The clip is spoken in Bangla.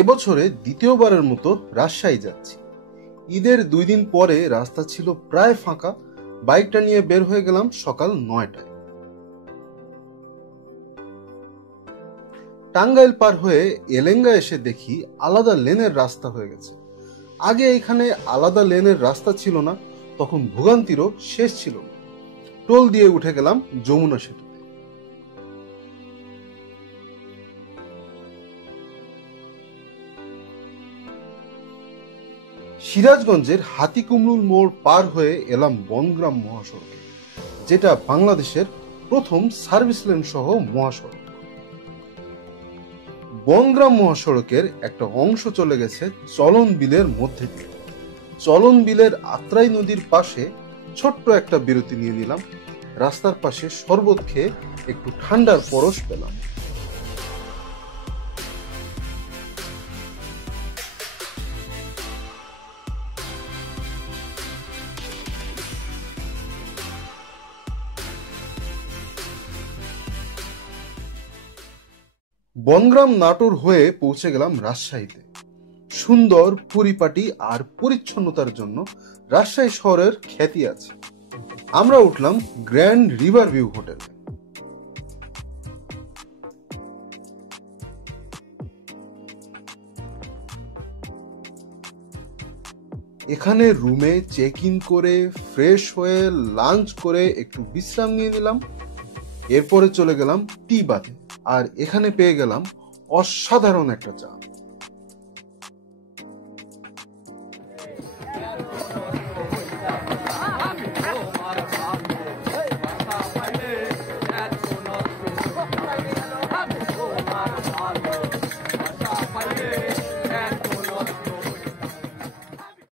এবছরে দ্বিতীয়বারের মতো রাজশাহী যাচ্ছি। ঈদের 2 দিন পরে রাস্তা ছিল প্রায় ফাঁকা। বাইকটা নিয়ে বের হয়ে গেলাম সকাল 9টায়। টাঙ্গাইল পার হয়ে এলেঙ্গা এসে দেখি আলাদা লেনের রাস্তা হয়ে গেছে। আগে এখানে আলাদা লেনের রাস্তা ছিল না, তখন ভোগান্তিরও শেষ ছিল না। টোল দিয়ে উঠে গেলাম যমুনা সেতুতে। সিরাজগঞ্জের হাতিকুমরুল মোড় পার হয়ে এলাম বনগ্রাম মহাসড়কে, যেটা বাংলাদেশের প্রথম সার্ভিস লেন সহ মহাসড়ক। বনগ্রাম মহাসড়কের একটা অংশ চলে গেছে চলন বিলের মধ্যে দিয়ে। চলন বিলের আত্রাই নদীর পাশে ছোট্ট একটা বিরতি নিয়ে নিলাম। রাস্তার পাশে শরবত খেয়ে একটু ঠান্ডার পরশ পেলাম। বনগ্রাম নাটোর হয়ে পৌঁছে গেলাম রাজশাহীতে। সুন্দর, পরিপাটি আর পরিচ্ছন্নতার জন্য রাজশাহী শহরের খ্যাতি আছে। আমরা উঠলাম গ্র্যান্ড রিভার ভিউ হোটেল। এখানে রুমে চেক ইন করে ফ্রেশ হয়ে লাঞ্চ করে একটু বিশ্রাম নিয়ে নিলাম। এরপরে চলে গেলাম টি বাথে, আর এখানে পেয়ে গেলাম অসাধারণ একটা চা।